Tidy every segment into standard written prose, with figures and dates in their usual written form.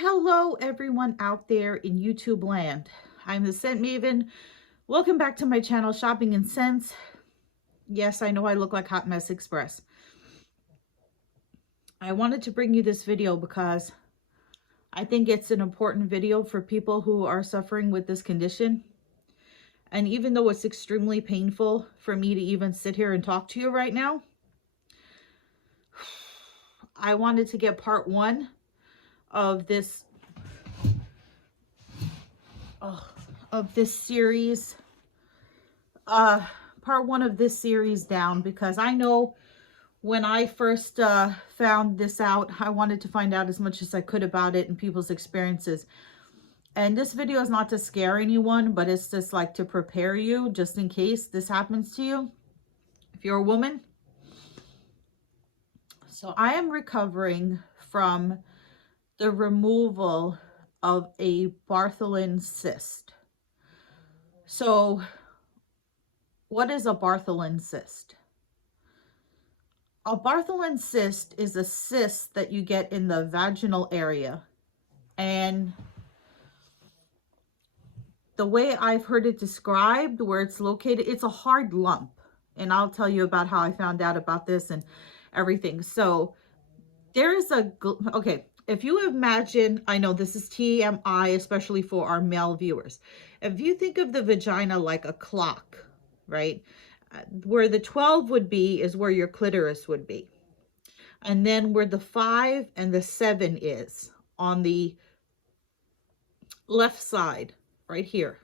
Hello, everyone out there in YouTube land. I'm the Scent Maven. Welcome back to my channel, Shopping in Scents. Yes, I know I look like Hot Mess Express. I wanted to bring you this video because I think it's an important video for people who are suffering with this condition. And even though it's extremely painful for me to even sit here and talk to you right now, I wanted to get part one of this series, part one of this series down, because I know when I first found this out, I wanted to find out as much as I could about it and people's experiences. And this video is not to scare anyone, but it's just like to prepare you just in case this happens to you, if you're a woman. So I am recovering from the removal of a Bartholin's cyst. So what is a Bartholin's cyst? A Bartholin's cyst is a cyst that you get in the vaginal area. And the way I've heard it described, where it's located, it's a hard lump. And I'll tell you about how I found out about this and everything. So there is okay, if you imagine, I know this is TMI, especially for our male viewers. If you think of the vagina like a clock, right? Where the 12 would be is where your clitoris would be. And then where the 5 and the 7 is on the left side, right here,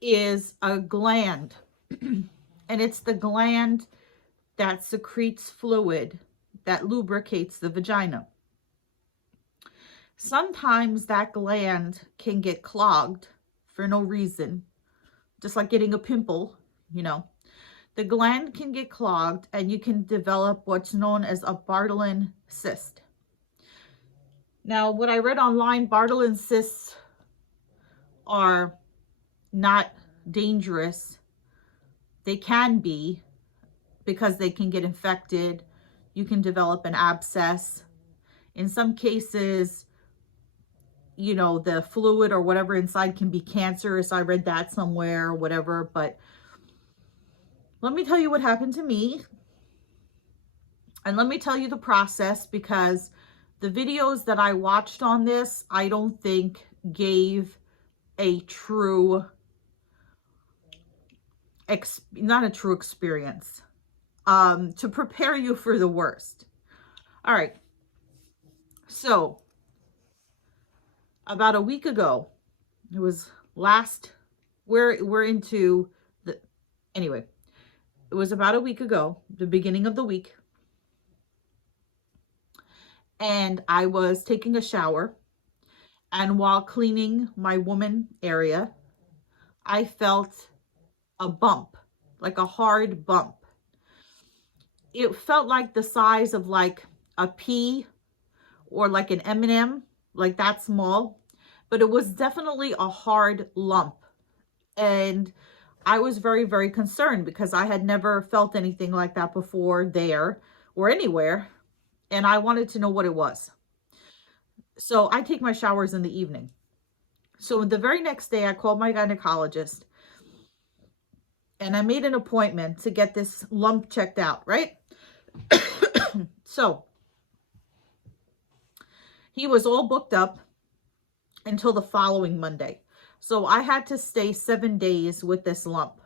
is a gland. And it's the gland that secretes fluid that lubricates the vagina. Sometimes that gland can get clogged for no reason, just like getting a pimple, you know. The gland can get clogged and you can develop what's known as a Bartholin's cyst. Now, what I read online, Bartholin's cysts are not dangerous. They can be, because they can get infected. You can develop an abscess. In some cases, you know, the fluid or whatever inside can be cancerous. I read that somewhere or whatever, but let me tell you what happened to me. And let me tell you the process, because the videos that I watched on this, I don't think gave a true, not a true experience, to prepare you for the worst. All right. So about a week ago, it was we're into the, anyway, it was about a week ago, the beginning of the week. And I was taking a shower, and while cleaning my woman area, I felt a bump, like a hard bump. It felt like the size of like a pea or like an M&M, like that small, but it was definitely a hard lump. And I was very, very concerned because I had never felt anything like that before there or anywhere. And I wanted to know what it was. So I take my showers in the evening. So the very next day, I called my gynecologist and I made an appointment to get this lump checked out, right? So he was all booked up until the following Monday. So I had to stay 7 days with this lump.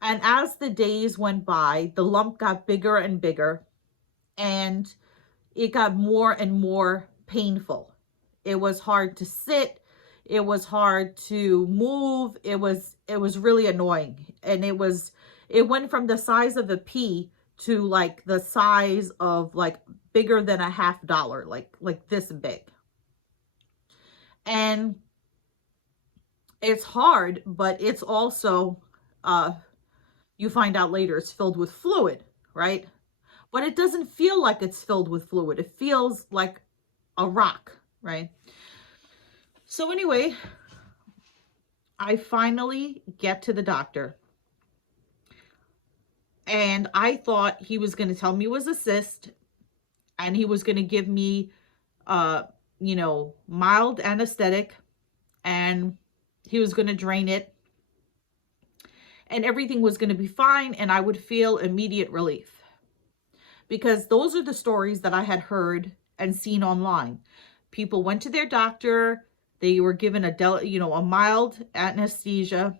And as the days went by, the lump got bigger and bigger, and it got more and more painful. It was hard to sit. It was hard to move. It was really annoying. And it went from the size of a pea to like the size of like bigger than a $50, like this big. And it's hard, but it's also, you find out later, it's filled with fluid, right? But it doesn't feel like it's filled with fluid. It feels like a rock, right? So anyway, I finally get to the doctor. And I thought he was going to tell me it was a cyst, and he was going to give me mild anesthetic, and he was going to drain it, and everything was going to be fine, and I would feel immediate relief. Because those are the stories that I had heard and seen online. People went to their doctor, they were given a mild anesthesia,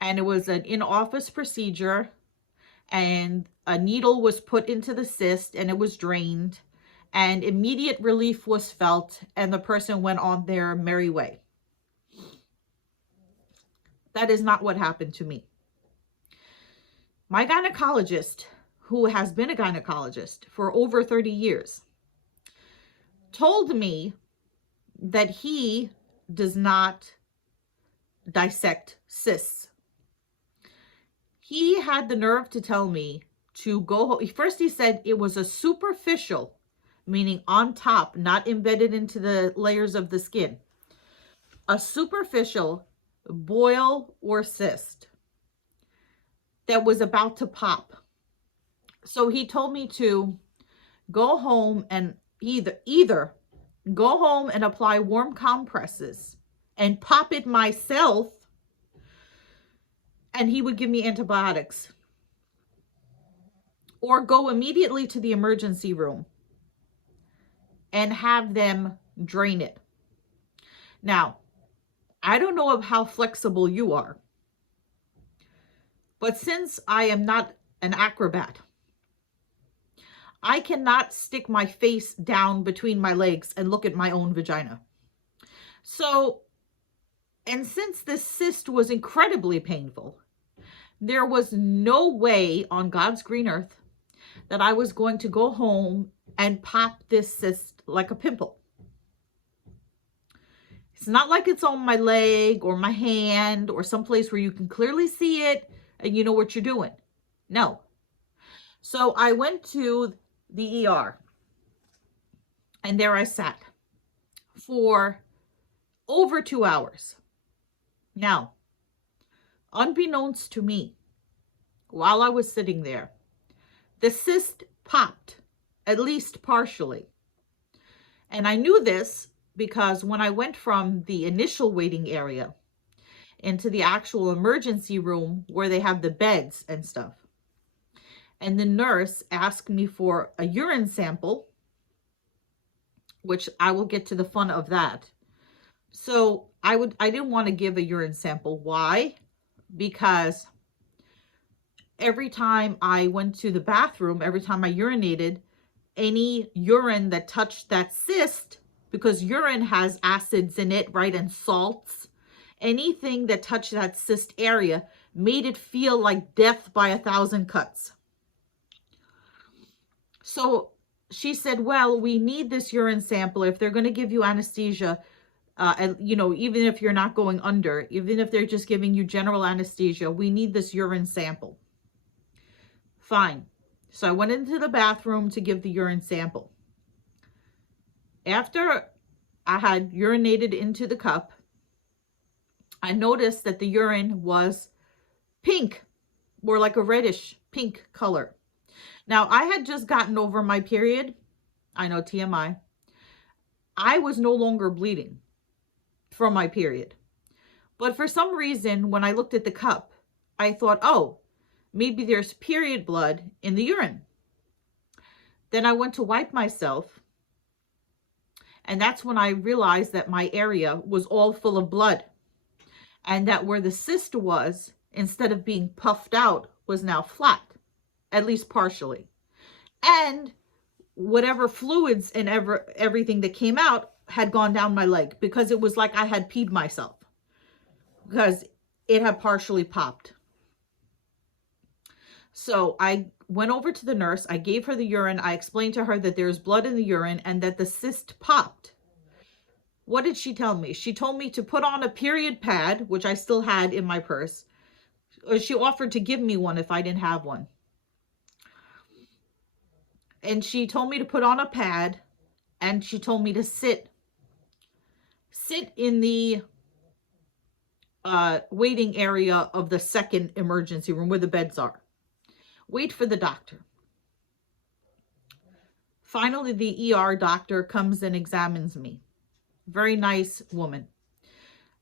and it was an in-office procedure, and a needle was put into the cyst and it was drained, and immediate relief was felt, and the person went on their merry way. That is not what happened to me. My gynecologist, who has been a gynecologist for over 30 years, told me that he does not dissect cysts. He had the nerve to tell me to go. First, he said it was a superficial, meaning on top, not embedded into the layers of the skin, a superficial boil or cyst that was about to pop. So he told me to go home and either go home and apply warm compresses and pop it myself, and he would give me antibiotics, or go immediately to the emergency room and have them drain it. Now, I don't know of how flexible you are, but since I am not an acrobat, I cannot stick my face down between my legs and look at my own vagina. So, and since this cyst was incredibly painful, there was no way on God's green earth that I was going to go home and pop this cyst like a pimple. It's not like it's on my leg or my hand or someplace where you can clearly see it and you know what you're doing. No. So I went to the ER, and there I sat for over 2 hours. Now, unbeknownst to me, while I was sitting there, the cyst popped, at least partially. And I knew this because when I went from the initial waiting area into the actual emergency room where they have the beds and stuff, and the nurse asked me for a urine sample, which I will get to the fun of that. So I didn't want to give a urine sample. Why? Because every time I went to the bathroom, every time I urinated, any urine that touched that cyst, because urine has acids in it, right, and salts, anything that touched that cyst area made it feel like death by 1,000 cuts. So she said, well, we need this urine sample if they're going to give you anesthesia, and even if you're not going under, even if they're just giving you general anesthesia, we need this urine sample. Fine. So I went into the bathroom to give the urine sample. After I had urinated into the cup, I noticed that the urine was pink, or like a reddish pink color. Now, I had just gotten over my period. I know, TMI. I was no longer bleeding from my period. But for some reason, when I looked at the cup, I thought, oh, maybe there's period blood in the urine. Then I went to wipe myself, and that's when I realized that my area was all full of blood, and that where the cyst was, instead of being puffed out, was now flat, at least partially. And whatever fluids and everything that came out had gone down my leg, because it was like I had peed myself, because it had partially popped. So I went over to the nurse, I gave her the urine, I explained to her that there's blood in the urine and that the cyst popped. What did she tell me? She told me to put on a period pad, which I still had in my purse. She offered to give me one if I didn't have one. And she told me to put on a pad, and she told me to sit in the waiting area of the second emergency room where the beds are. Wait for the doctor. Finally, the ER doctor comes and examines me. Very nice woman.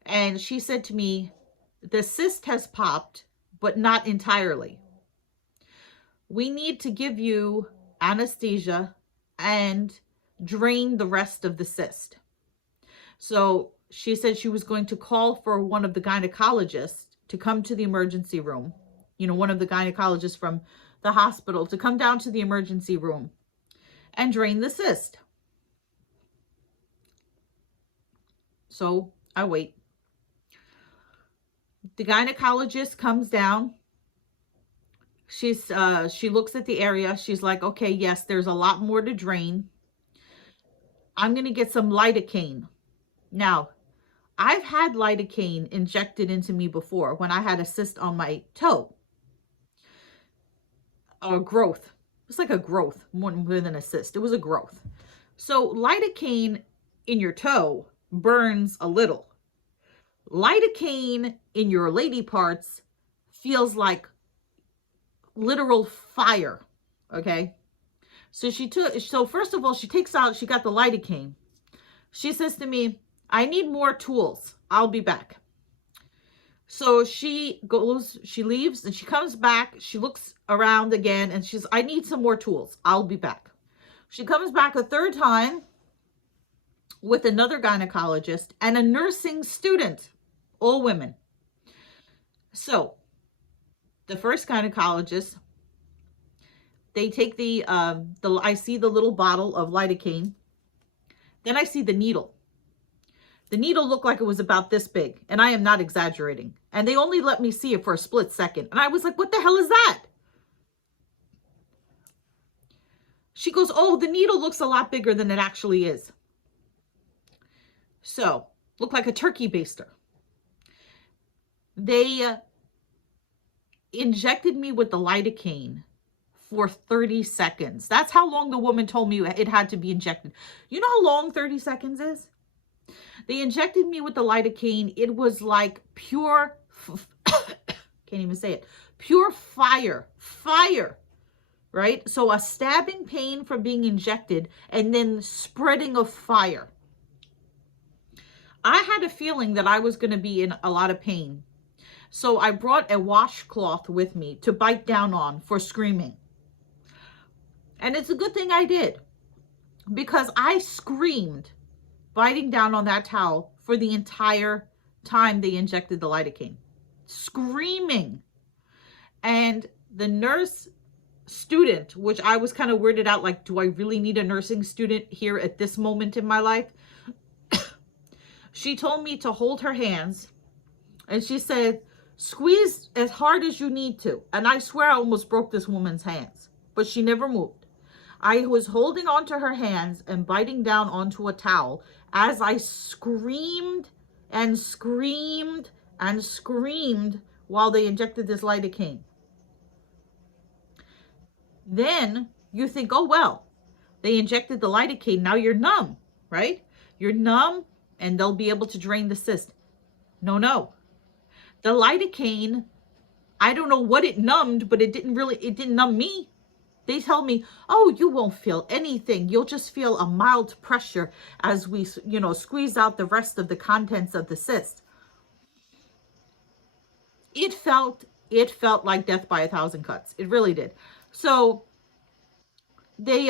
And she said to me, the cyst has popped, but not entirely. We need to give you anesthesia and drain the rest of the cyst. So she said she was going to call for one of the gynecologists to come to the emergency room. One of the gynecologists from the hospital to come down to the emergency room and drain the cyst. So I wait. The gynecologist comes down. She looks at the area. She's like, okay, yes, there's a lot more to drain. I'm going to get some lidocaine. Now, I've had lidocaine injected into me before when I had a cyst on my toe. Or growth. It's like a growth more than a cyst. It was a growth. So lidocaine in your toe burns a little. Lidocaine in your lady parts feels like literal fire. Okay. So first of all, she got the lidocaine. She says to me, I need more tools. I'll be back. So she leaves and she comes back. She looks around again and I need some more tools. I'll be back. She comes back a third time with another gynecologist and a nursing student, all women. So the first gynecologist, they take I see the little bottle of lidocaine. Then I see the needle. The needle looked like it was about this big, and I am not exaggerating. And they only let me see it for a split second. And I was like, what the hell is that? She goes, oh, the needle looks a lot bigger than it actually is. So, looked like a turkey baster. They injected me with the lidocaine for 30 seconds. That's how long the woman told me it had to be injected. You know how long 30 seconds is? They injected me with the lidocaine. It was like pure, can't even say it, pure fire, right? So a stabbing pain from being injected and then spreading of fire. I had a feeling that I was going to be in a lot of pain. So I brought a washcloth with me to bite down on for screaming. And it's a good thing I did, because I screamed biting down on that towel for the entire time they injected the lidocaine. Screaming. And the nurse student, which I was kind of weirded out, like, do I really need a nursing student here at this moment in my life? She told me to hold her hands, and she said, squeeze as hard as you need to. And I swear I almost broke this woman's hands, but she never moved. I was holding onto her hands and biting down onto a towel as I screamed and screamed and screamed while they injected this lidocaine. Then you think, oh, well, they injected the lidocaine. Now you're numb, right? You're numb and they'll be able to drain the cyst. No. The lidocaine, I don't know what it numbed, but it didn't numb me. They tell me, oh, you won't feel anything. You'll just feel a mild pressure as we, squeeze out the rest of the contents of the cyst. It felt like death by 1,000 cuts. It really did. So they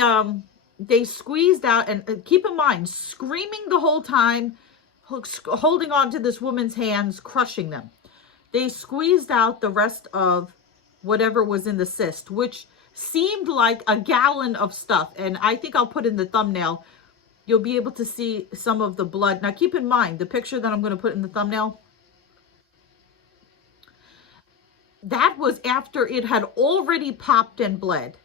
squeezed out, and keep in mind, screaming the whole time, holding on to this woman's hands, crushing them. They squeezed out the rest of whatever was in the cyst, which seemed like a gallon of stuff. And I think I'll put in the thumbnail. You'll be able to see some of the blood. Now, keep in mind, the picture that I'm going to put in the thumbnail, that was after it had already popped and bled.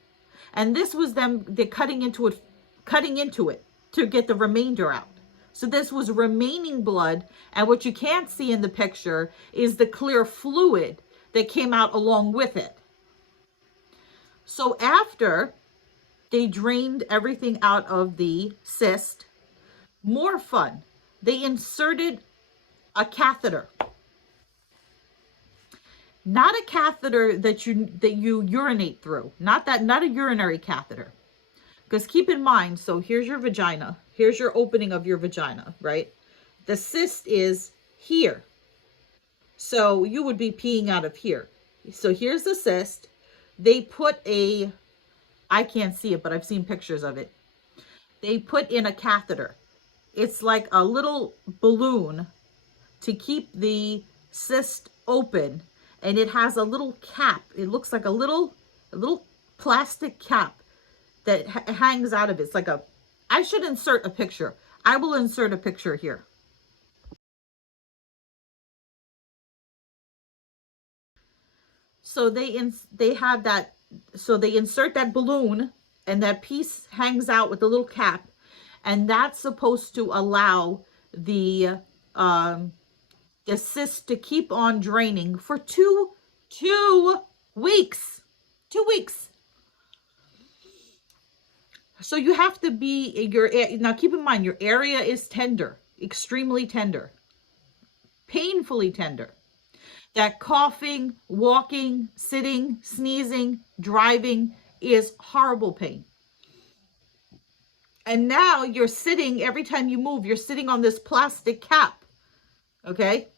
And this was they're cutting into it to get the remainder out. So this was remaining blood. And what you can't see in the picture is the clear fluid that came out along with it. So after they drained everything out of the cyst, more fun, they inserted a catheter. Not a catheter that you urinate through. Not a urinary catheter. Because keep in mind, so here's your vagina. Here's your opening of your vagina, right? The cyst is here. So you would be peeing out of here. So here's the cyst. They put I can't see it, but I've seen pictures of it. They put in a catheter. It's like a little balloon to keep the cyst open, and it has a little cap. It looks like a little plastic cap that hangs out of it. It's like I should insert a picture. I will insert a picture here. So they have that, so they insert that balloon, and that piece hangs out with the little cap, and that's supposed to allow the cyst to keep on draining for two weeks. 2 weeks. So you have to be now keep in mind, your area is tender, extremely tender, painfully tender. That coughing, walking, sitting, sneezing, driving is horrible pain. And now you're sitting, every time you move, you're sitting on this plastic cap. Okay?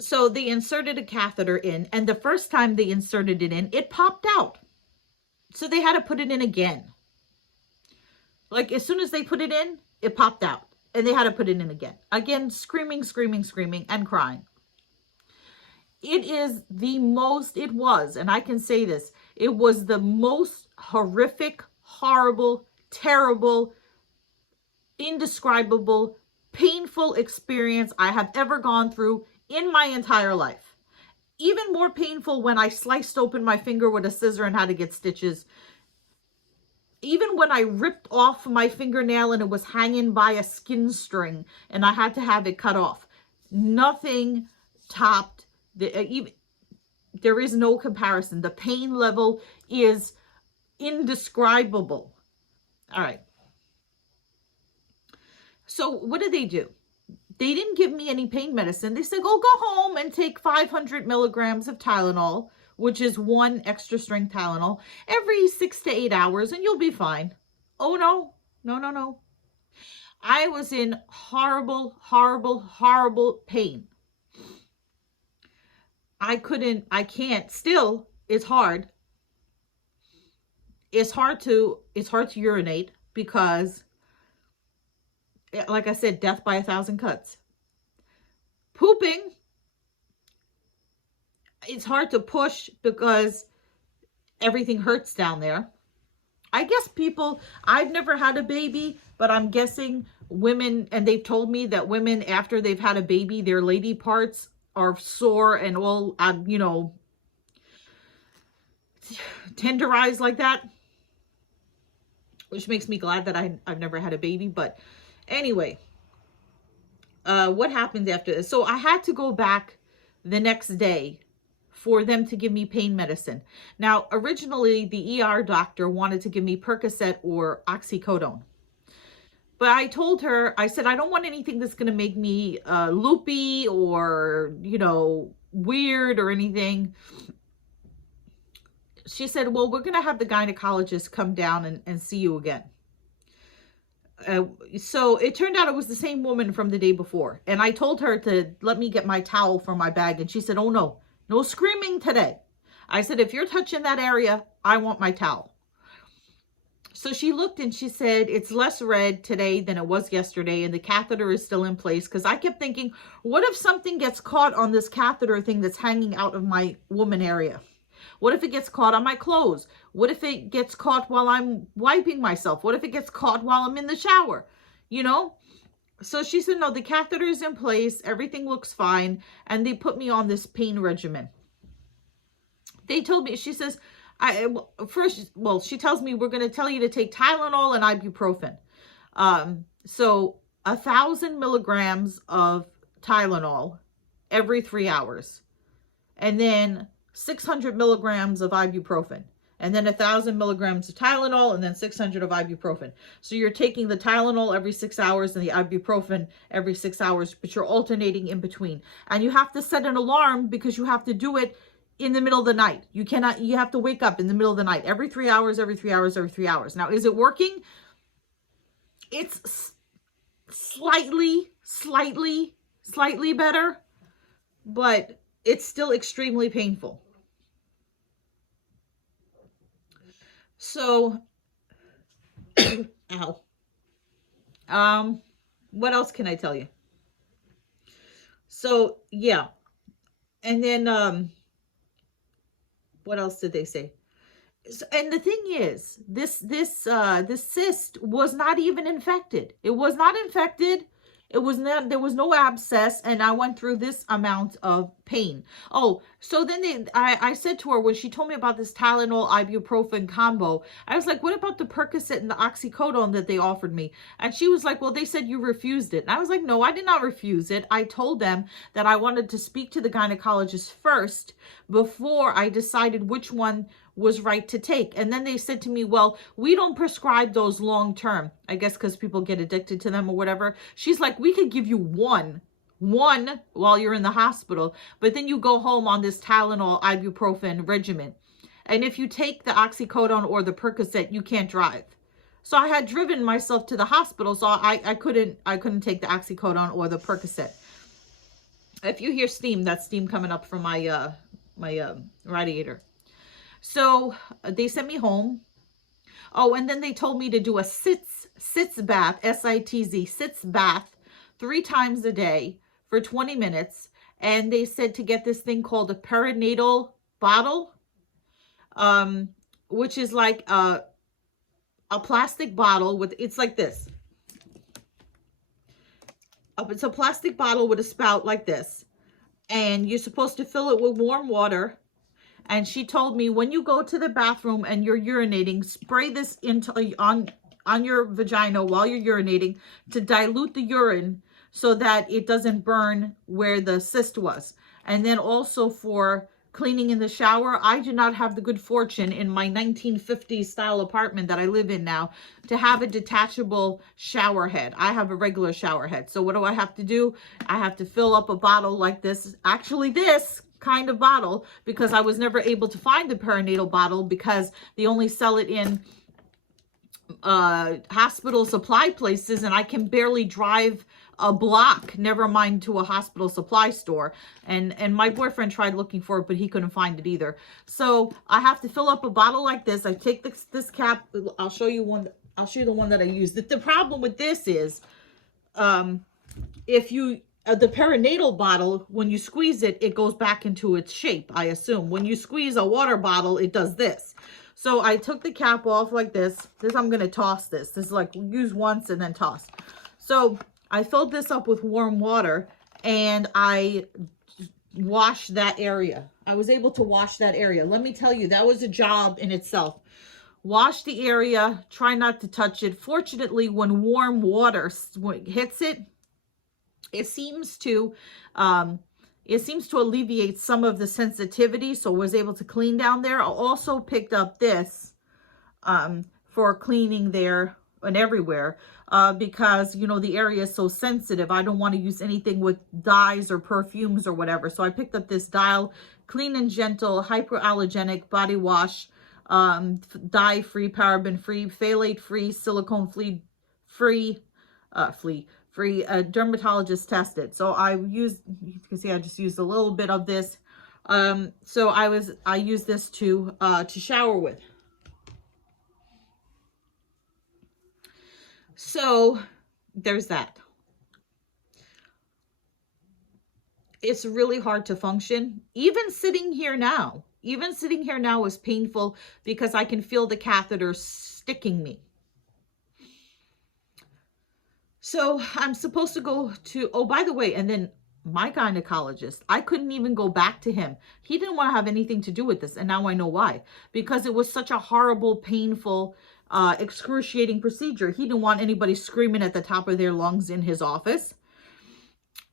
So they inserted a catheter in, and the first time they inserted it in, it popped out. So they had to put it in again. Like as soon as they put it in, it popped out. And they had to put it in again. Again, screaming, screaming, screaming, and crying. It was, and I can say this, it was the most horrific, horrible, terrible, indescribable, painful experience I have ever gone through in my entire life. Even more painful when I sliced open my finger with a scissor and had to get stitches. Even when I ripped off my fingernail and it was hanging by a skin string and I had to have it cut off. Nothing topped there is no comparison. The pain level is indescribable. All right. So what did they do? They didn't give me any pain medicine. They said, go home and take 500 milligrams of Tylenol, which is 1 extra strength Tylenol, every 6 to 8 hours, and you'll be fine. Oh, no. No. I was in horrible, horrible, horrible pain. I can't, still, it's hard. It's hard to urinate because, like I said, death by 1,000 cuts. Pooping, it's hard to push because everything hurts down there. I guess I've never had a baby, but I'm guessing women, and they've told me that women, after they've had a baby, their lady parts are sore and all, tenderized like that. Which makes me glad that I've never had a baby. But anyway, what happened after this? So I had to go back the next day for them to give me pain medicine. Now, originally, the ER doctor wanted to give me Percocet or oxycodone. But I told her, I said, I don't want anything that's going to make me loopy or, weird or anything. She said, well, we're going to have the gynecologist come down and see you again. So it turned out it was the same woman from the day before. And I told her to let me get my towel from my bag. And she said, oh, no screaming today. I said, if you're touching that area, I want my towel. So she looked and she said, it's less red today than it was yesterday. And the catheter is still in place. Because I kept thinking, what if something gets caught on this catheter thing that's hanging out of my woman area? What if it gets caught on my clothes? What if it gets caught while I'm wiping myself? What if it gets caught while I'm in the shower? So she said, no, the catheter is in place. Everything looks fine. And they put me on this pain regimen. They told me, she says, she tells me, we're going to tell you to take Tylenol and ibuprofen. So 1,000 milligrams of Tylenol every 3 hours. And then 600 milligrams of ibuprofen. And then 1,000 milligrams of Tylenol, and then 600 of ibuprofen. So you're taking the Tylenol every 6 hours and the ibuprofen every 6 hours, but you're alternating in between. And you have to set an alarm because you have to do it in the middle of the night. You cannot, you have to wake up in the middle of the night, every 3 hours, every 3 hours, every 3 hours. Now, is it working? It's slightly better, but it's still extremely painful. So, ow. What else can I tell you? So, yeah. And then, what else did they say? And the thing is, this cyst was not even infected. It was not infected. It was not, there was no abscess, and I went through this amount of pain. Oh, so then I said to her, when she told me about this Tylenol ibuprofen combo, I was like, what about the Percocet and the oxycodone that they offered me? And she was like, well, they said you refused it. And I was like, no, I did not refuse it. I told them that I wanted to speak to the gynecologist first before I decided which one was right to take. And then they said to me, well, we don't prescribe those long term, I guess because people get addicted to them or whatever. She's like, we could give you one while you're in the hospital, but then you go home on this Tylenol ibuprofen regimen, and if you take the oxycodone or the Percocet, you can't drive. So I had driven myself to the hospital, so I couldn't take the oxycodone or the Percocet. If you hear steam, that's steam coming up from my radiator. So they sent me home. Oh, and then they told me to do a sitz bath, S-I-T-Z, sitz bath 3 times a day for 20 minutes. And they said to get this thing called a perinatal bottle, which is like a plastic bottle with, it's like this. It's a plastic bottle with a spout like this. And you're supposed to fill it with warm water. And she told me, when you go to the bathroom and you're urinating, spray this into on your vagina while you're urinating to dilute the urine so that it doesn't burn where the cyst was. And then also for cleaning in the shower, I do not have the good fortune in my 1950s style apartment that I live in now to have a detachable shower head. I have a regular shower head. So what do I have to do? I have to fill up a bottle like this. Actually, this kind of bottle, because I was never able to find the perinatal bottle because they only sell it in hospital supply places, and I can barely drive a block, never mind to a hospital supply store. And my boyfriend tried looking for it, but he couldn't find it either. So I have to fill up a bottle like this. I take this cap. I'll show you one. I'll show you the one that I use. The problem with this is, if you the perinatal bottle, when you squeeze it, it goes back into its shape, I assume. When you squeeze a water bottle, it does this. So I took the cap off like this. I'm going to toss this. This is like use once and then toss. So I filled this up with warm water and I washed that area. I was able to wash that area. Let me tell you, that was a job in itself. Wash the area. Try not to touch it. Fortunately, when warm water hits it, it seems to alleviate some of the sensitivity, so I was able to clean down there. I also picked up this for cleaning there and everywhere because, you know, the area is so sensitive. I don't want to use anything with dyes or perfumes or whatever. So I picked up this Dial Clean and Gentle Hypoallergenic Body Wash, dye-free, paraben-free, phthalate-free, silicone-free, dermatologist tested. So I used, you can see I just used a little bit of this. So I used this to shower with. So there's that. It's really hard to function. Even sitting here now is painful because I can feel the catheter sticking me. So I'm supposed to go to, oh, by the way, and then my gynecologist, I couldn't even go back to him. He didn't want to have anything to do with this. And now I know why. Because it was such a horrible, painful, excruciating procedure. He didn't want anybody screaming at the top of their lungs in his office.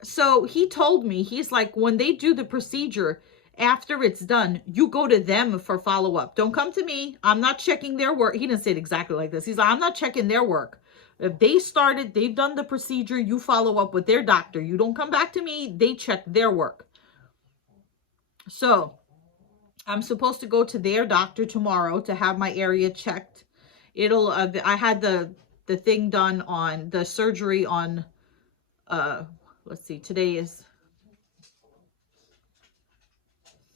So he told me, he's like, when they do the procedure, after it's done, you go to them for follow-up. Don't come to me. I'm not checking their work. He didn't say it exactly like this. He's like, I'm not checking their work. If they started, they've done the procedure, you follow up with their doctor. You don't come back to me. They check their work. So I'm supposed to go to their doctor tomorrow to have my area checked. It'll, I had the thing done on, the surgery on, let's see, today is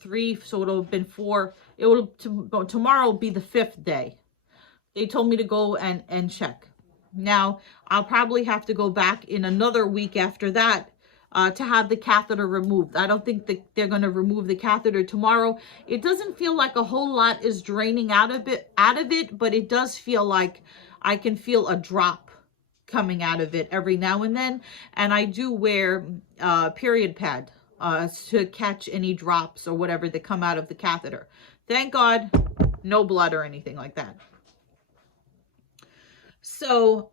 3, so it'll have been 4. It will, tomorrow will be the 5th day. They told me to go and check. Now, I'll probably have to go back in another week after that to have the catheter removed. I don't think that they're going to remove the catheter tomorrow. It doesn't feel like a whole lot is draining out of it, but it does feel like I can feel a drop coming out of it every now and then. And I do wear a period pad to catch any drops or whatever that come out of the catheter. Thank God, no blood or anything like that. So,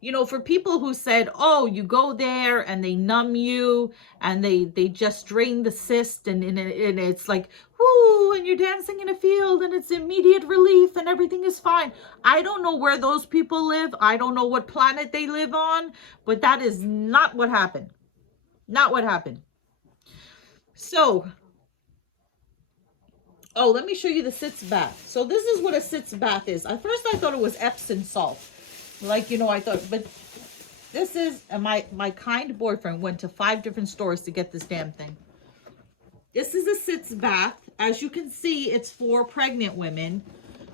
you know, for people who said, oh, you go there and they numb you and they just drain the cyst and it's like, whoo, and you're dancing in a field and it's immediate relief and everything is fine. I don't know where those people live. I don't know what planet they live on, but that is not what happened. Not what happened. So, oh, let me show you the CYST bath. So this is what a CYST bath is. At first I thought it was Epsom salt. Like, you know, I thought, but this is, my kind boyfriend went to 5 different stores to get this damn thing. This is a CYST bath. As you can see, it's for pregnant women.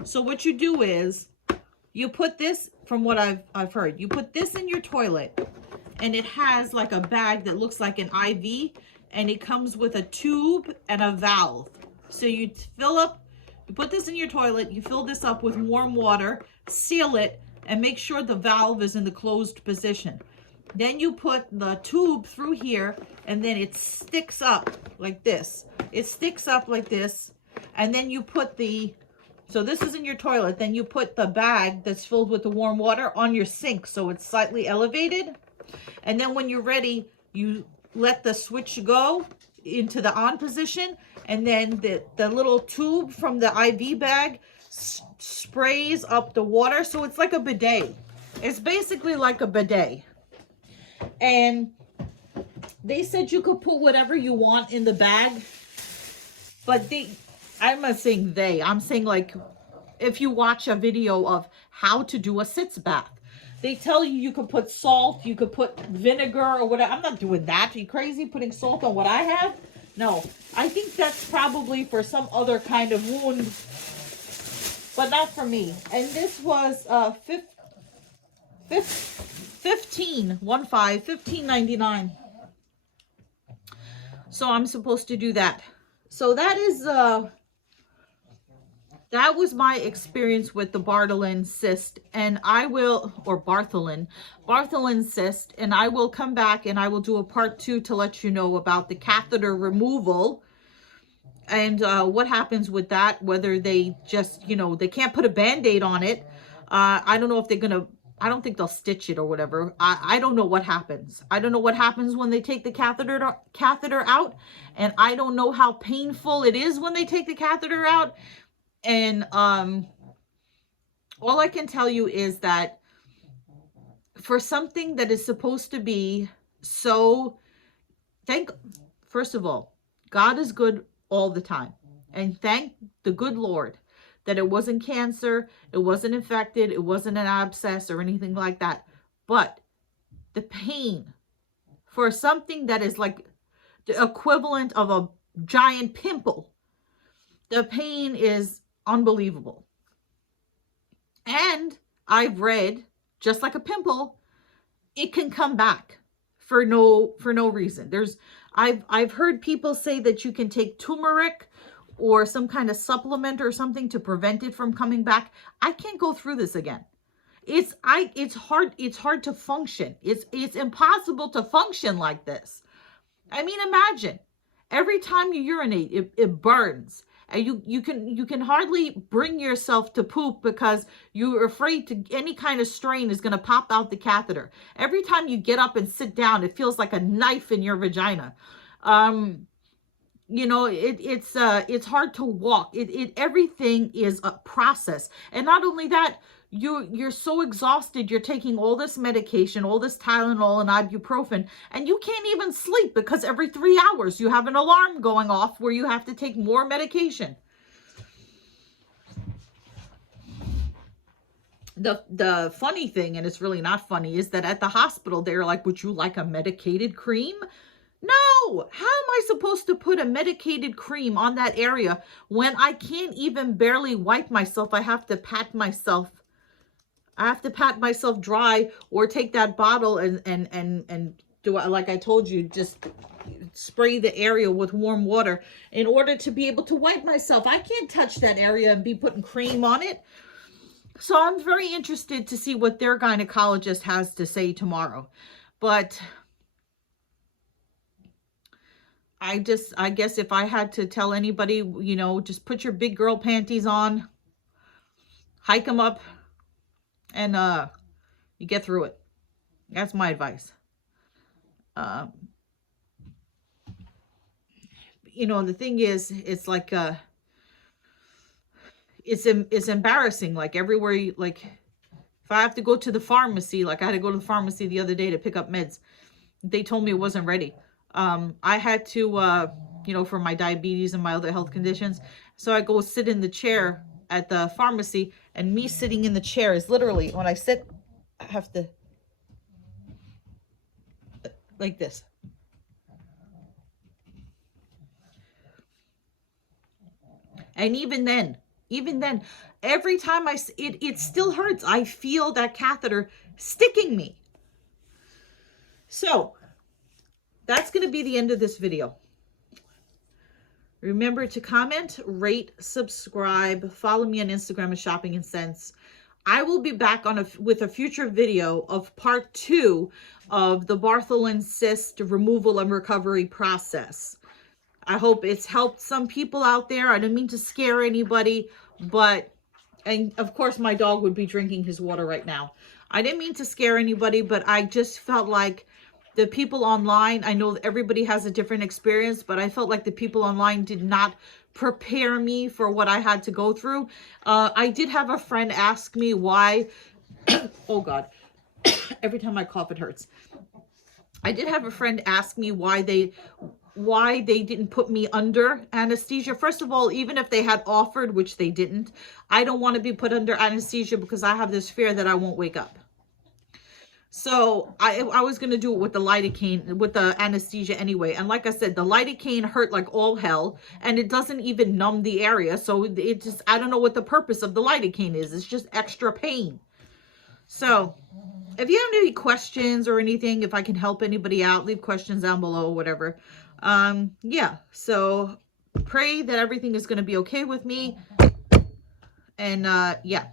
So what you do is, you put this, from what I've heard, you put this in your toilet, and it has like a bag that looks like an IV, and it comes with a tube and a valve. So you put this in your toilet, you fill this up with warm water, seal it, and make sure the valve is in the closed position. Then you put the tube through here, and then it sticks up like this. It sticks up like this, and then you put so this is in your toilet, then you put the bag that's filled with the warm water on your sink so it's slightly elevated. And then when you're ready, you let the switch go into the on position, and then the little tube from the IV bag sprays up the water. So it's like a bidet. It's basically like a bidet. And they said you could put whatever you want in the bag, but I'm not saying I'm saying, like, if you watch a video of how to do a CYST bath, they tell you you could put salt, you could put vinegar or whatever. I'm not doing that. Are you crazy, putting salt on what I have? No, I think that's probably for some other kind of wound, but not for me. And this was $15.99. So I'm supposed to do that. So that is that was my experience with the Bartholin's cyst, and I will, or Bartholin's cyst, and I will come back and I will do a part 2 to let you know about the catheter removal and what happens with that, whether they just, you know, they can't put a Band-Aid on it. I don't know if they're gonna, I don't think they'll stitch it or whatever. I don't know what happens. I don't know what happens when they take the catheter out, and I don't know how painful it is when they take the catheter out. And all I can tell you is that for something that is supposed to be so, first of all, God is good all the time. And thank the good Lord that it wasn't cancer, it wasn't infected, it wasn't an abscess or anything like that. But the pain for something that is like the equivalent of a giant pimple, the pain is unbelievable. And I've read, just like a pimple, it can come back for no reason. I've heard people say that you can take turmeric or some kind of supplement or something to prevent it from coming back. I can't go through this again. It's hard to function. It's impossible to function like this. I mean, imagine every time you urinate, it burns. And you can hardly bring yourself to poop because you're afraid any kind of strain is going to pop out the catheter. Every time you get up and sit down, it feels like a knife in your vagina. you know, it's hard to walk. Everything is a process. And not only that, you're so exhausted, you're taking all this medication, all this Tylenol and ibuprofen, and you can't even sleep because every 3 hours you have an alarm going off where you have to take more medication. The funny thing, and it's really not funny, is that at the hospital they're like, would you like a medicated cream? No, how am I supposed to put a medicated cream on that area when I can't even barely wipe myself? I have to pat myself. I have to pat myself dry, or take that bottle and do, like I told you, just spray the area with warm water in order to be able to wipe myself. I can't touch that area and be putting cream on it. So I'm very interested to see what their gynecologist has to say tomorrow. But I guess if I had to tell anybody, you know, just put your big girl panties on, hike them up, and you get through it. That's my advice. You know, the thing is, it's like, it's embarrassing. Like everywhere, like if I have to go to the pharmacy, like I had to go to the pharmacy the other day to pick up meds. They told me it wasn't ready. I had to, you know, for my diabetes and my other health conditions. So I go sit in the chair at the pharmacy, and me sitting in the chair is literally, when I sit, I have to, like this. And even then, every time it still hurts. I feel that catheter sticking me. So that's going to be the end of this video. Remember to comment, rate, subscribe, follow me on Instagram at Shopping and Sense. I will be back with a future video of part 2 of the BARTHOLIN'S cyst removal and recovery process. I hope it's helped some people out there. I don't mean to scare anybody, but, and of course my dog would be drinking his water right now. I didn't mean to scare anybody, but I just felt like the people online, I know everybody has a different experience, but I felt like the people online did not prepare me for what I had to go through. I did have a friend ask me why, oh God, every time I cough it hurts. I did have a friend ask me why they didn't put me under anesthesia. First of all, even if they had offered, which they didn't, I don't want to be put under anesthesia because I have this fear that I won't wake up. So I was going to do it with the lidocaine, with the anesthesia anyway. And like I said, the lidocaine hurt like all hell, and it doesn't even numb the area. So it just, I don't know what the purpose of the lidocaine is. It's just extra pain. So if you have any questions or anything, if I can help anybody out, leave questions down below, whatever. Yeah, so pray that everything is going to be okay with me. And yeah,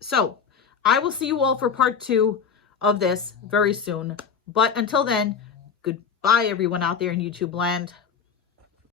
so I will see you all for part 2 of this very soon. But until then, goodbye everyone out there in YouTube land.